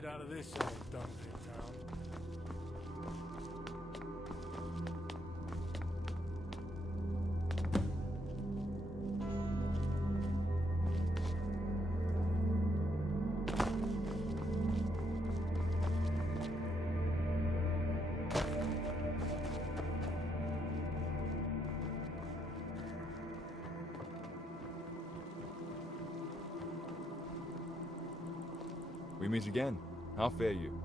get out of this old dumpy town. We meet again. How fare you?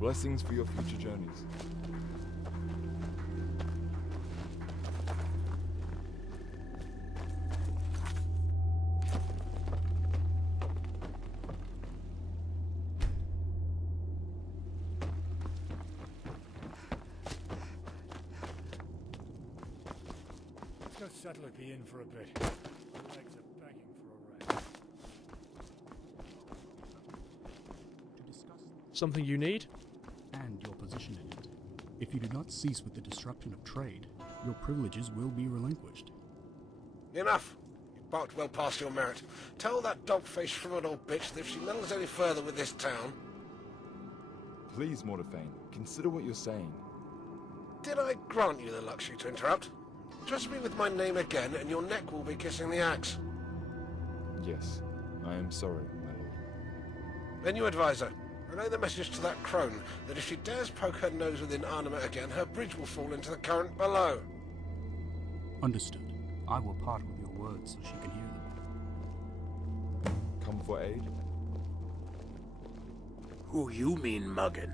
Blessings for your future journeys. Let's go settle at the inn for a bit. My legs are begging for a rest. Something you need? And your position in it. If you do not cease with the destruction of trade, your privileges will be relinquished. Enough! You've barked well past your merit. Tell that dog-faced shriveled old bitch that if she meddles any further with this town... Please, Mordephane, consider what you're saying. Did I grant you the luxury to interrupt? Trust me with my name again, and your neck will be kissing the axe. Yes, I am sorry, my lord. Then you advise her. Relay the message to that crone that if she dares poke her nose within Arnhem again, her bridge will fall into the current below. Understood. I will part with your words so she can hear them. Come for aid? Who you mean, muggin'?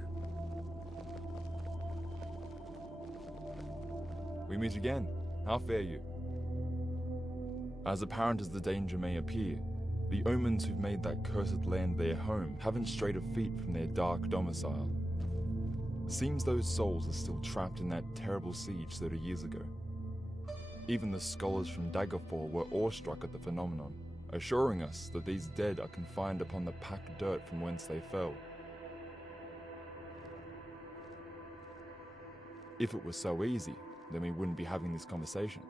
We meet again. How fare you? As apparent as the danger may appear, the omens who've made that cursed land their home haven't strayed a feet from their dark domicile. Seems those souls are still trapped in that terrible siege 30 years ago. Even the scholars from Daggerfall were awestruck at the phenomenon, assuring us that these dead are confined upon the packed dirt from whence they fell. If it was so easy, then we wouldn't be having this conversation.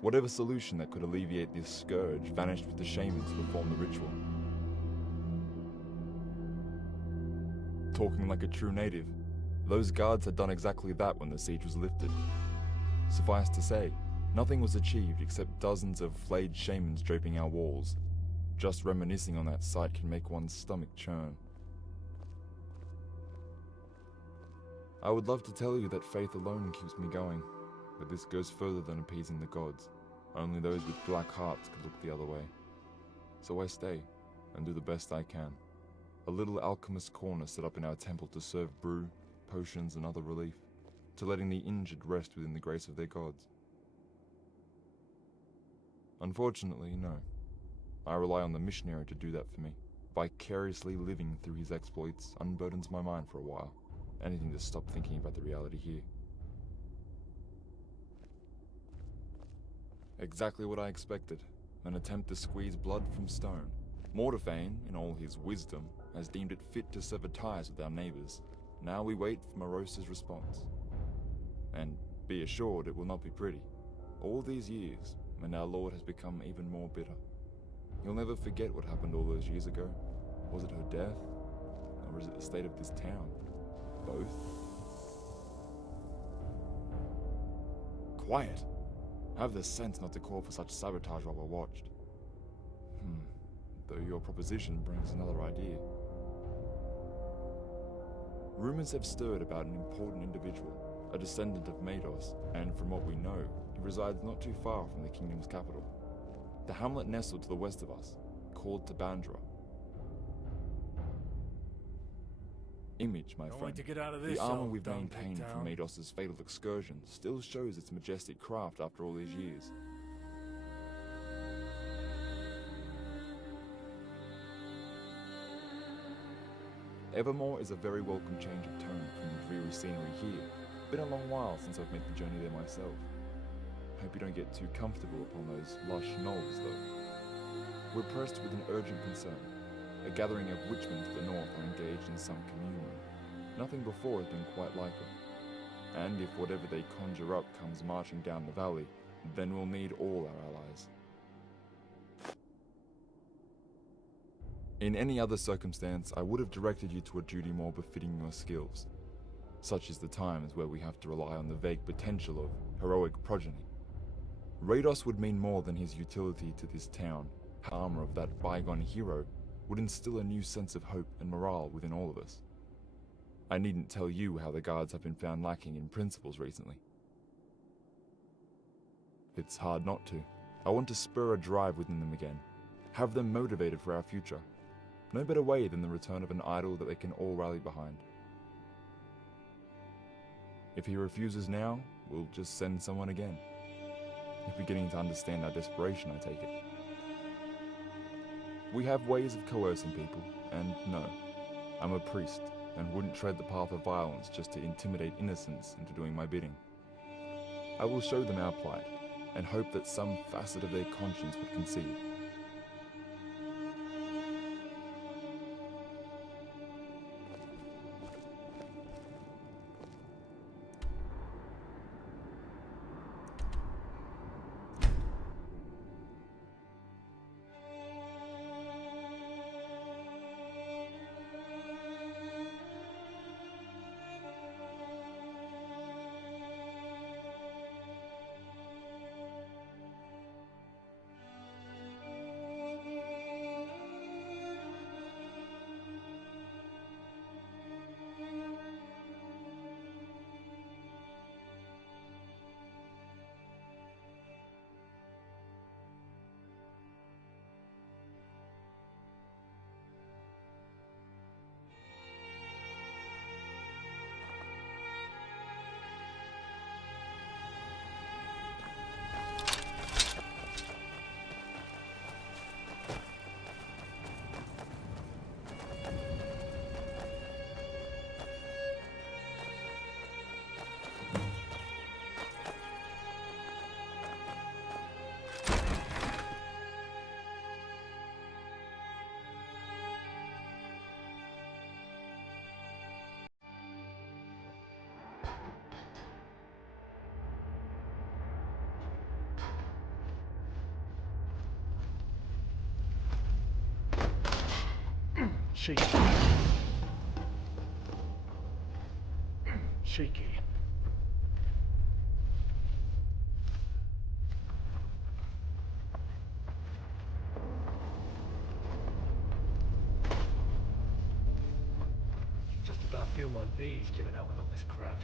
Whatever solution that could alleviate this scourge vanished with the shamans who performed the ritual. Talking like a true native, those guards had done exactly that when the siege was lifted. Suffice to say, nothing was achieved except dozens of flayed shamans draping our walls. Just reminiscing on that sight can make one's stomach churn. I would love to tell you that faith alone keeps me going, but this goes further than appeasing the gods. Only those with black hearts could look the other way. So I stay, and do the best I can. A little alchemist corner set up in our temple to serve brew, potions and other relief, to letting the injured rest within the grace of their gods. Unfortunately, no. I rely on the missionary to do that for me. Vicariously living through his exploits unburdens my mind for a while. Anything to stop thinking about the reality here. Exactly what I expected. An attempt to squeeze blood from stone. Mordephane, in all his wisdom, has deemed it fit to sever ties with our neighbours. Now we wait for Morose's response. And be assured it will not be pretty. All these years, and our Lord has become even more bitter. He'll never forget what happened all those years ago. Was it her death? Or is it the state of this town? Both? Quiet! Have the sense not to call for such sabotage while we're watched. Though your proposition brings another idea. Rumors have stirred about an important individual, a descendant of Mados, and from what we know, he resides not too far from the kingdom's capital. The hamlet nestled to the west of us, called Tabandra. Image, my friend. To get out of this The armor old we've dumpy maintained from town. Mados's fatal excursion still shows its majestic craft after all these years. Evermore is a very welcome change of tone from the dreary scenery here. Been a long while since I've made the journey there myself. Hope you don't get too comfortable upon those lush knolls, though. We're pressed with an urgent concern. A gathering of witchmen to the north are engaged in some communion. Nothing before has been quite like it. And if whatever they conjure up comes marching down the valley, then we'll need all our allies. In any other circumstance, I would have directed you to a duty more befitting your skills. Such is the times where we have to rely on the vague potential of heroic progeny. Rados would mean more than his utility to this town. The armor of that bygone hero would instill a new sense of hope and morale within all of us. I needn't tell you how the guards have been found lacking in principles recently. It's hard not to. I want to spur a drive within them again, have them motivated for our future. No better way than the return of an idol that they can all rally behind. If he refuses now, we'll just send someone again. If you're beginning to understand our desperation, I take it. We have ways of coercing people, and no, I'm a priest and wouldn't tread the path of violence just to intimidate innocents into doing my bidding. I will show them our plight, and hope that some facet of their conscience would concede. Shaky. Shaky. Just about feel my knees giving out with all this crap.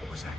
What was that?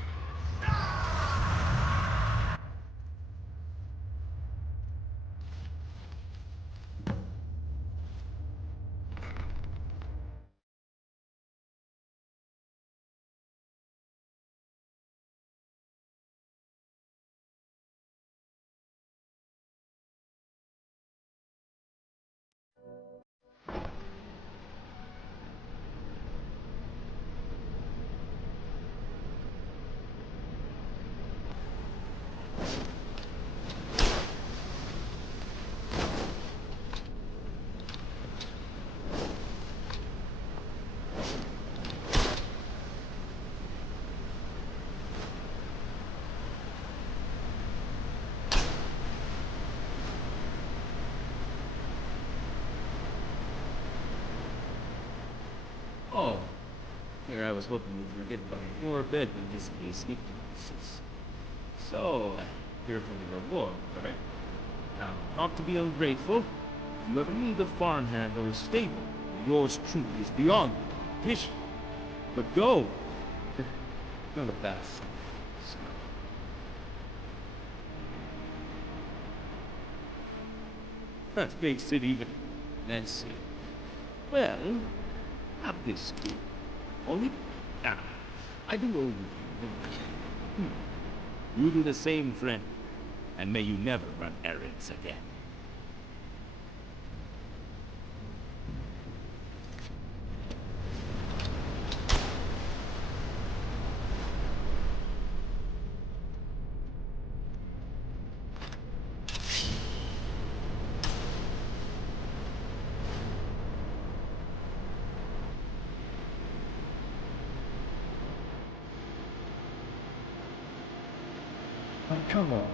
Oh, Here I was hoping you'd forget about your bed in this case. So, here for the reward, right? Now, not to be ungrateful, you ever need a farmhand or a stable, yours truly is beyond competition. But go! Not a pass. That makes it even messy. Well, have this kid. Only, I do owe you. You do the same, friend, and may you never run errands again. Oh, come on.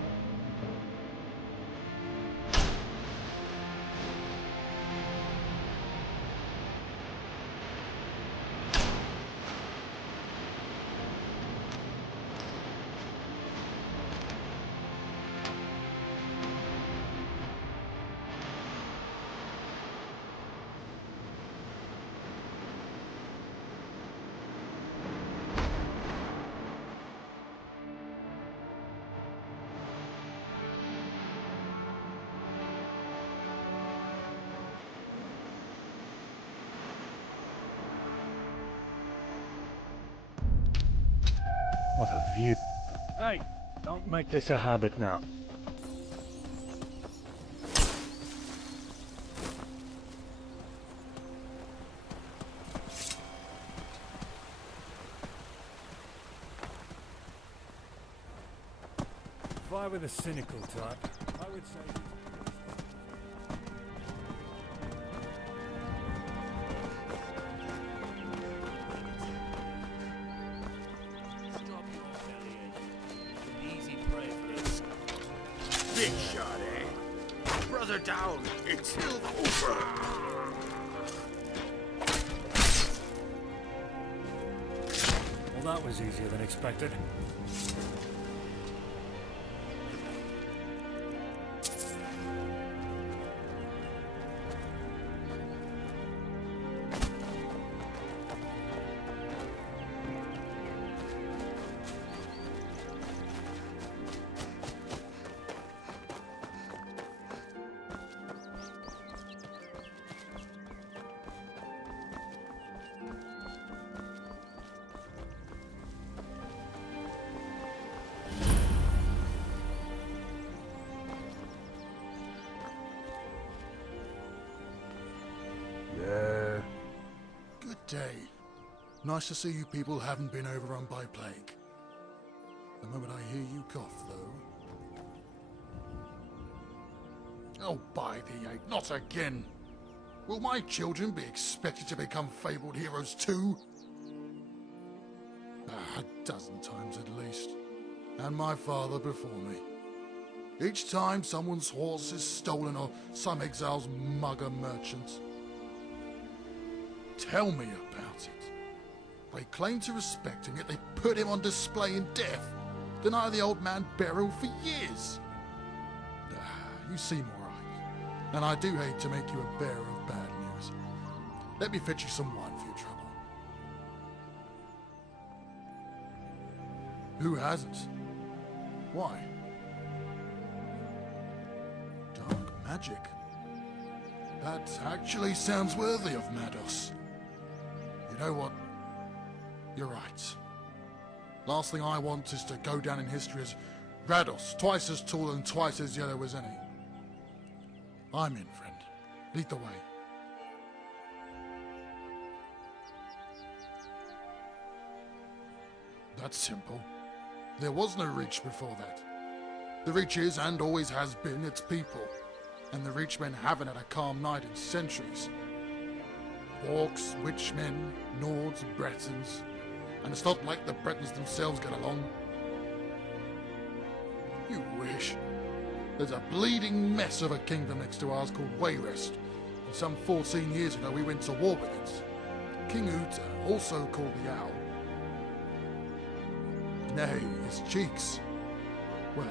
What a view. Hey, don't make this a habit now. If I were the cynical type, I would say... Big shot, eh? Brother down, it's over. Well, that was easier than expected. Good day. Nice to see you people haven't been overrun by plague. The moment I hear you cough, though... Oh, by the eight, not again! Will my children be expected to become fabled heroes too? A dozen times at least. And my father before me. Each time someone's horse is stolen or some exile's mugger merchant. Tell me about it. They claim to respect him, yet they put him on display in death. Deny the old man burial for years. You seem alright. And I do hate to make you a bearer of bad news. Let me fetch you some wine for your trouble. Who hasn't? Why? Dark magic. That actually sounds worthy of Mados. You know what? You're right. Last thing I want is to go down in history as Rados, twice as tall and twice as yellow as any. I'm in, friend. Lead the way. That's simple. There was no Reach before that. The Reach is, and always has been, its people. And the Reachmen haven't had a calm night in centuries. Orcs, Witchmen, Nords, Bretons. And it's not like the Bretons themselves get along. You wish. There's a bleeding mess of a kingdom next to ours called Wayrest. And some 14 years ago we went to war with it. King Uta, also called the Owl, nay, his cheeks. Well,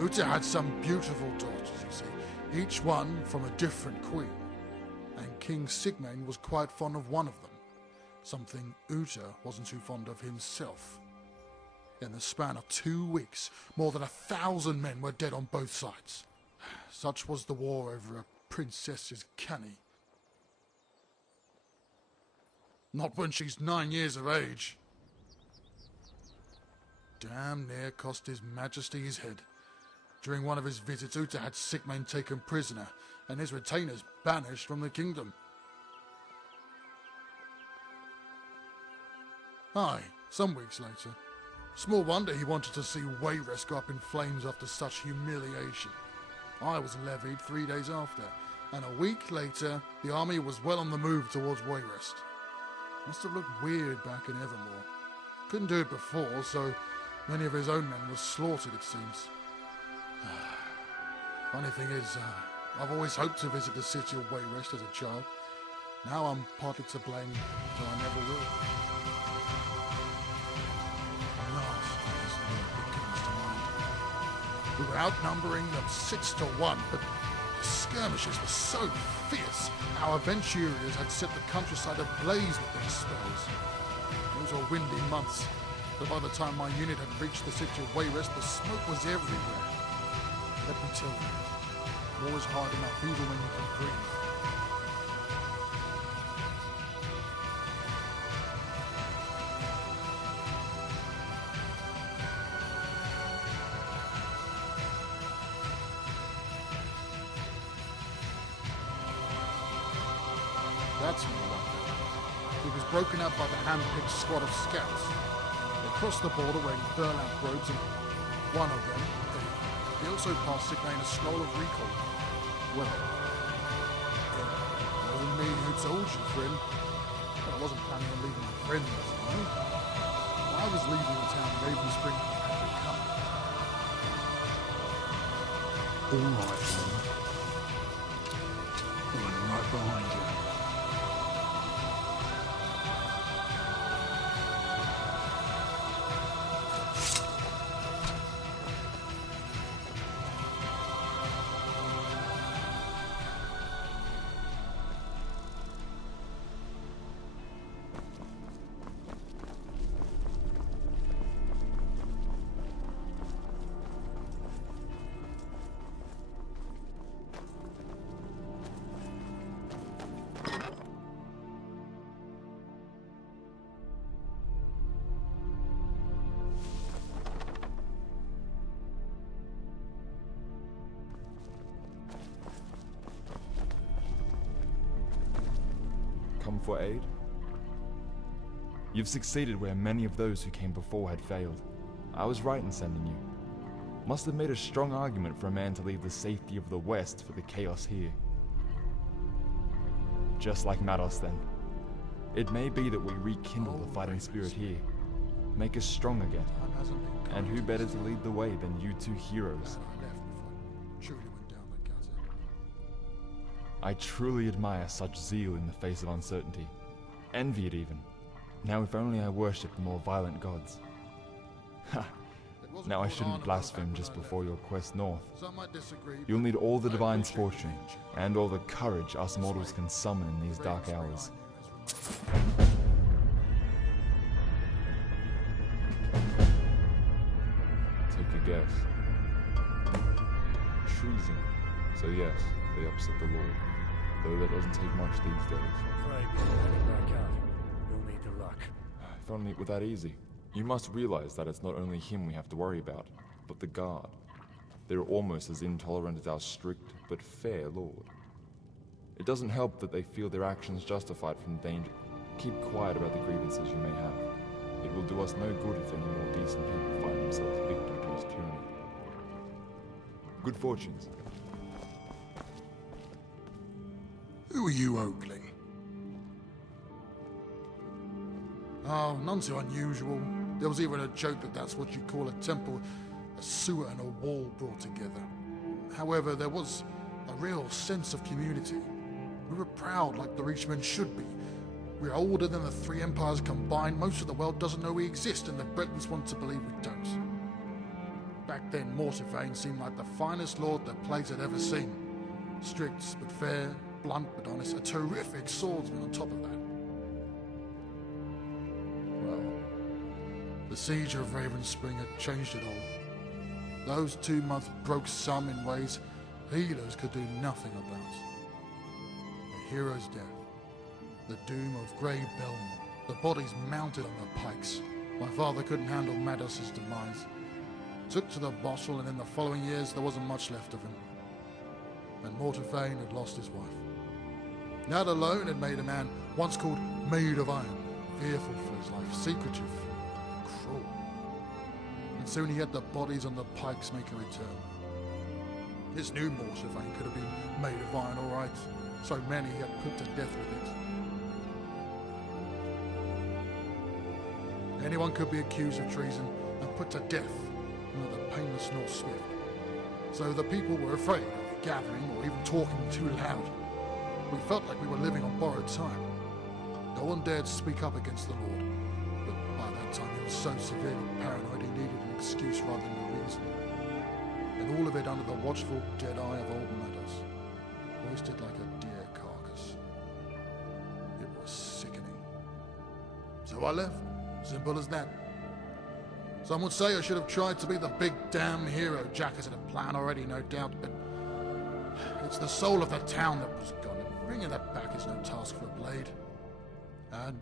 Uta had some beautiful daughters, you see, each one from a different queen, and King Sigmund was quite fond of one of them, something Uta wasn't too fond of himself. In the span of 2 weeks, more than 1,000 men were dead on both sides. Such was the war over a princess's canny. Not when she's 9 years of age. Damn near cost his majesty his head. During one of his visits, Uta had Sigmund taken prisoner, and his retainers banished from the kingdom. Aye, some weeks later. Small wonder he wanted to see Wayrest go up in flames after such humiliation. I was levied 3 days after, and a week later, the army was well on the move towards Wayrest. Must have looked weird back in Evermore. Couldn't do it before, so many of his own men were slaughtered, it seems. Funny thing is, I've always hoped to visit the city of Wayrest as a child. Now I'm partly to blame, so I never will. We were outnumbering them 6 to 1, but the skirmishes were so fierce. Our Aventuriers had set the countryside ablaze with their spells. Those were windy months, but by the time my unit had reached the city of Wayrest, the smoke was everywhere. Let me tell you, war is hard enough even when you can breathe. That's no wonder. He was broken up by the hand-picked squad of scouts. They crossed the border wearing burlap robes, and one of them, he also passed Sigmund a scroll of recall. Well, it wasn't me who told you, friend. I wasn't planning on leaving my friends, you know. I was leaving the town of Ravenspring had become. All right, then. I'm right behind you. Come for aid? You've succeeded where many of those who came before had failed. I was right in sending you. Must have made a strong argument for a man to leave the safety of the West for the chaos here. Just like Mados then. It may be that we rekindle the fighting spirit here, make us strong again. And who better to lead the way than you two heroes? I truly admire such zeal in the face of uncertainty. Envy it even. Now if only I worshipped more violent gods. Ha! Now I shouldn't blaspheme just before your quest north. You'll need all the Divine's fortune, and all the courage us mortals can summon in these dark hours. Take a guess. Treason. So yes, they upset the Lord. Though that doesn't take much these days. Pray be headed back out. We'll need the luck. If only it were that easy. You must realize that it's not only him we have to worry about, but the guard. They're almost as intolerant as our strict but fair lord. It doesn't help that they feel their actions justified from danger. Keep quiet about the grievances you may have. It will do us no good if any more decent people find themselves victim to his tyranny. Good fortunes. Who are you, Oakling? Oh, none too unusual. There was even a joke that that's what you call a temple, a sewer and a wall brought together. However, there was a real sense of community. We were proud like the Reachmen should be. We're older than the three empires combined. Most of the world doesn't know we exist, and the Britons want to believe we don't. Back then, Mortarvane seemed like the finest lord the place had ever seen. Strict but fair, blunt but honest, a terrific swordsman on top of that. Well, the siege of Ravenspring had changed it all. Those 2 months broke some in ways healers could do nothing about. A hero's death, the doom of Grey Belmont, the bodies mounted on the pikes. My father couldn't handle Mados's demise. Took to the bottle, and in the following years there wasn't much left of him. And Mortarvane had lost his wife. That alone had made a man once called Maid of Iron, fearful for his life, secretive, cruel. And soon he had the bodies on the pikes make a return. This new Mortarvane could have been Maid of Iron, all right. So many he had put to death with it. Anyone could be accused of treason and put to death, neither painless nor swift. So the people were afraid of gathering or even talking too loud. We felt like we were living on borrowed time. No one dared speak up against the Lord, but by that time he was so severely paranoid he needed an excuse rather than a reason. And all of it under the watchful dead eye of old Mados, roasted like a deer carcass. It was sickening. So I left. Simple as that. Some would say I should have tried to be the big damn hero Jack has had a plan already, no doubt, but it's the soul of the town that was gone, and bringing that back is no task for a blade. And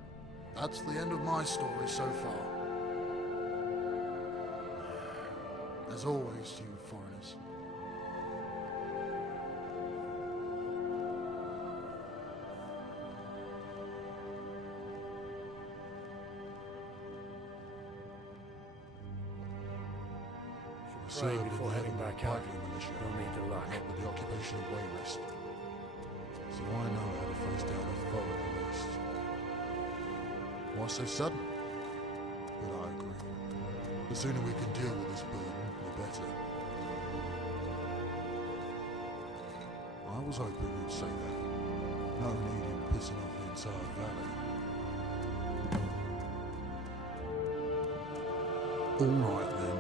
that's the end of my story so far. As always, you foreigners. Pray before heading back out. You'll need the luck. With the occupation of Wayrest. So I know how to face down a foe at the least. Why so sudden? But I agree. The sooner we can deal with this burden, the better. I was hoping you'd say that. No need in pissing off the entire valley. All right then.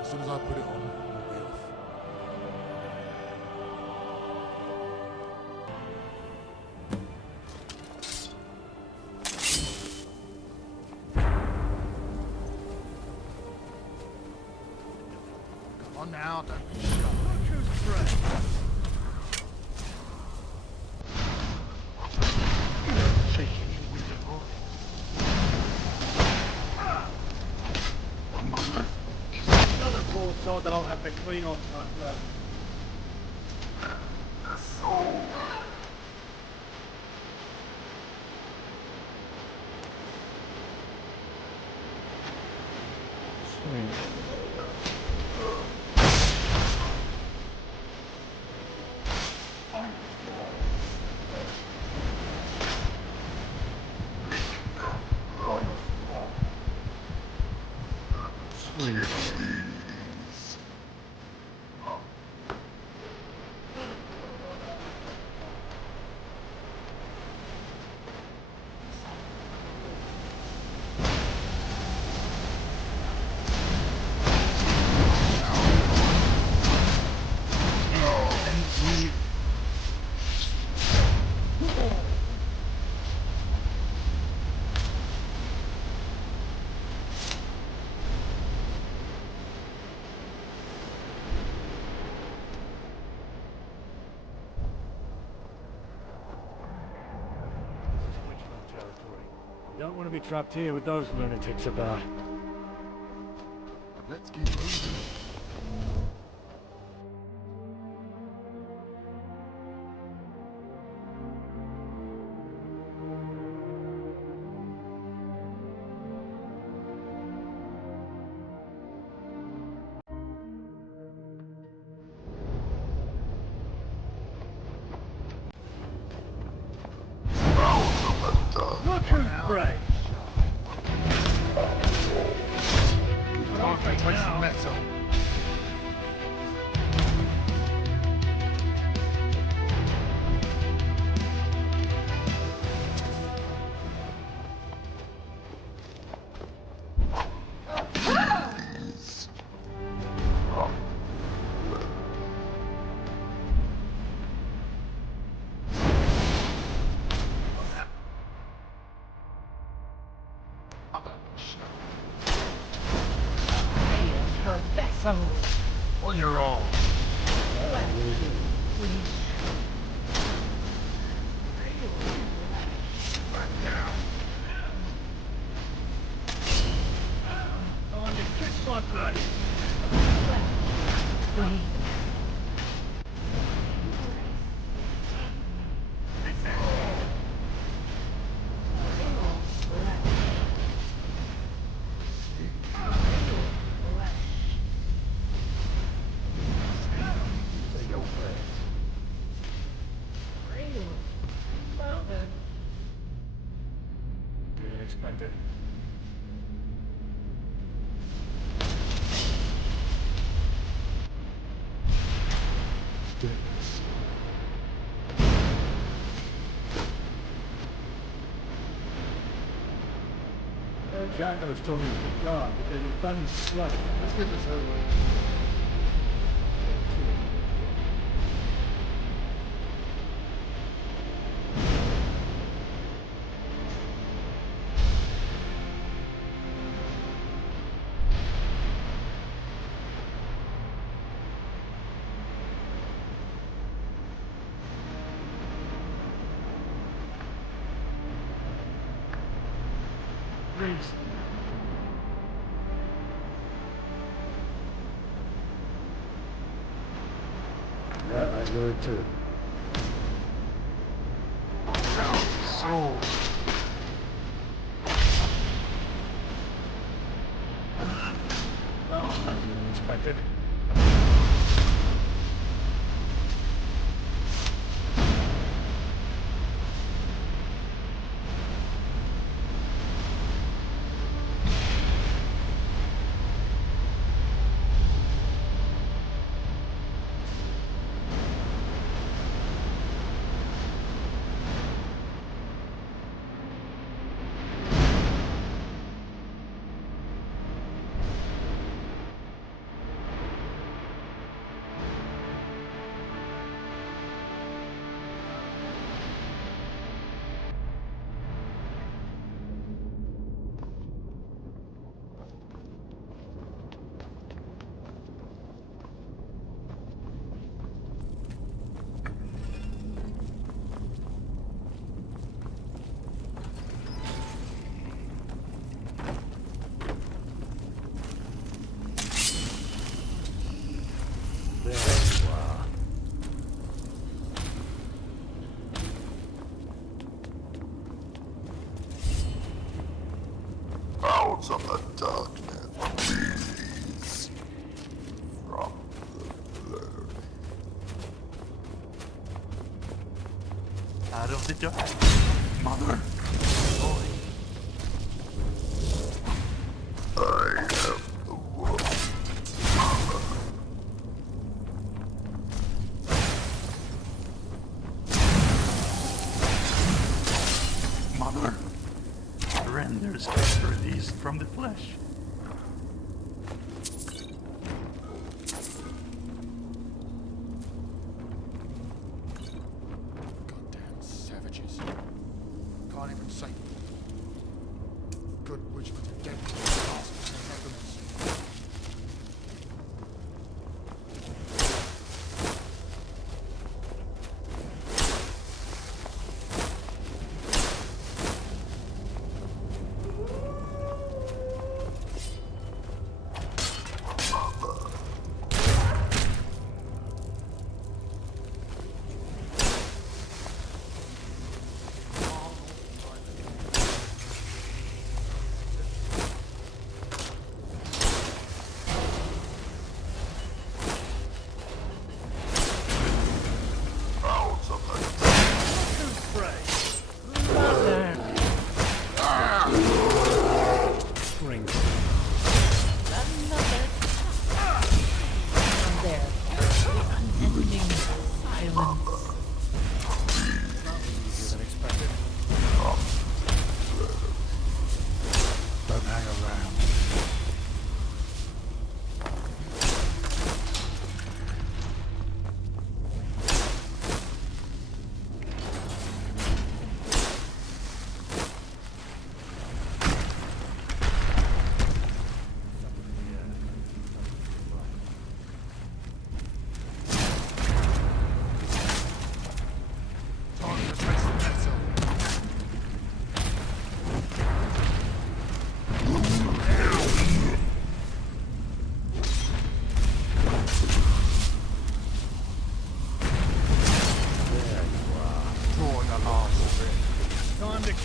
As soon as I put it on, we'll be off. Come on now, don't be shy. So that I'll have to clean off that. Don't want to be trapped here with those lunatics about. Let's keep moving. You're too brave. Time to taste some metal. Her vessel. On your own. Time to kiss my blood. Expected. Django's told me to guard because he's done blood. Let's get this over with. Please. Yeah, I do it too. So, Well, expected. There you are. out of the darkness, please. From the blur. Out of the dark. Mother, Boy. I am the one. Mother, Renders released from the flesh. goddamn savages. Can't even say good witchmen are dead to the bastards and weapons.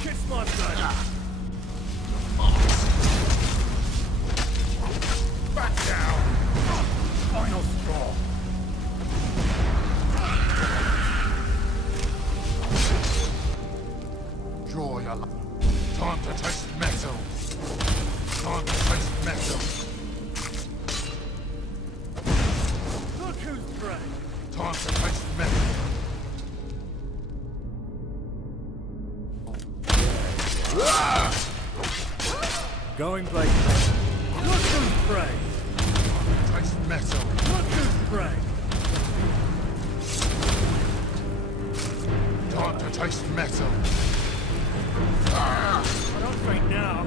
Kiss my blood! Back down! Final straw! Draw your line. Time to taste metal. Time to taste metal. Look who's prey! Time to taste metal. Going places. Look who's prey! Taste metal. Look who's prey! Time to taste metal. I don't faint now.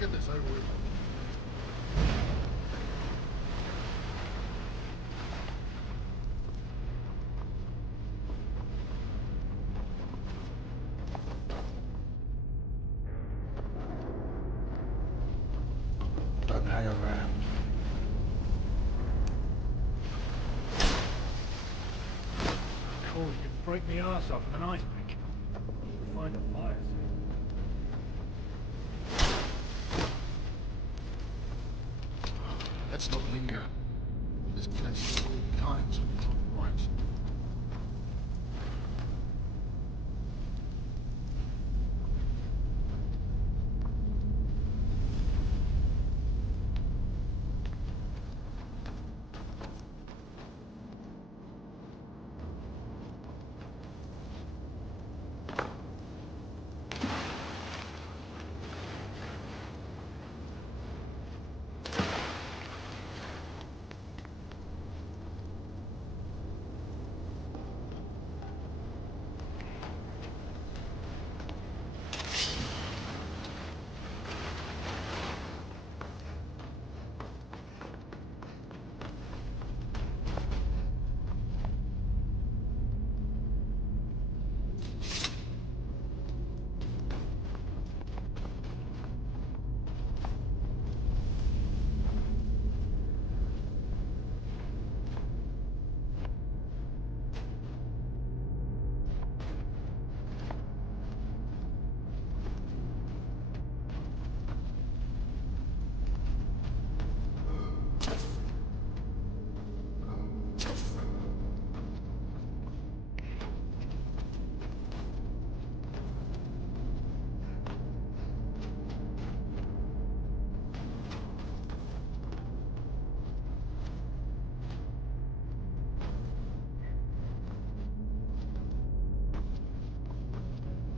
Get this over with. Don't hang around. Cool, you can break me ass off with an ice pick. Find a fire. Let's not linger. There's plenty of all kinds of right.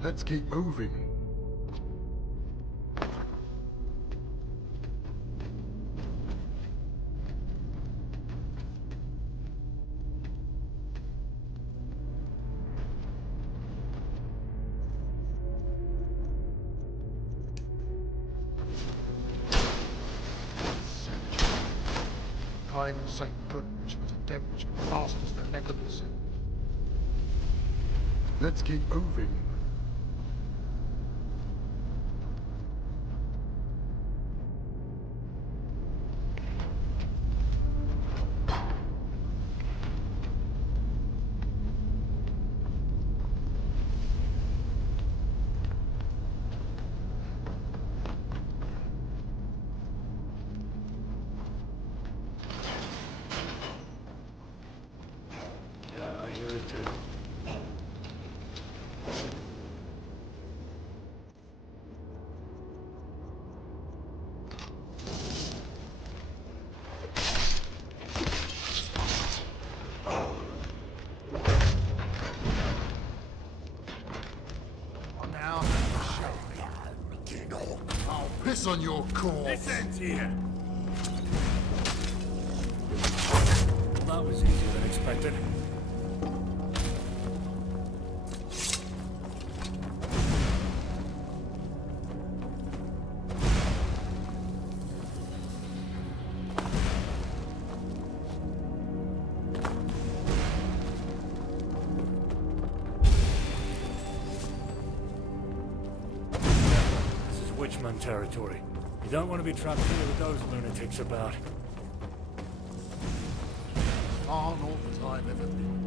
Let's keep moving. behind St. Butch was a devilish fast as the neck of the sea. Let's keep moving. Yeah, I hear it too. Now, show me. I'll piss on your corpse. This ends here. Well, that was easier than expected. This is Witchman territory. You don't want to be trapped here with those lunatics about. Far north as I've ever been.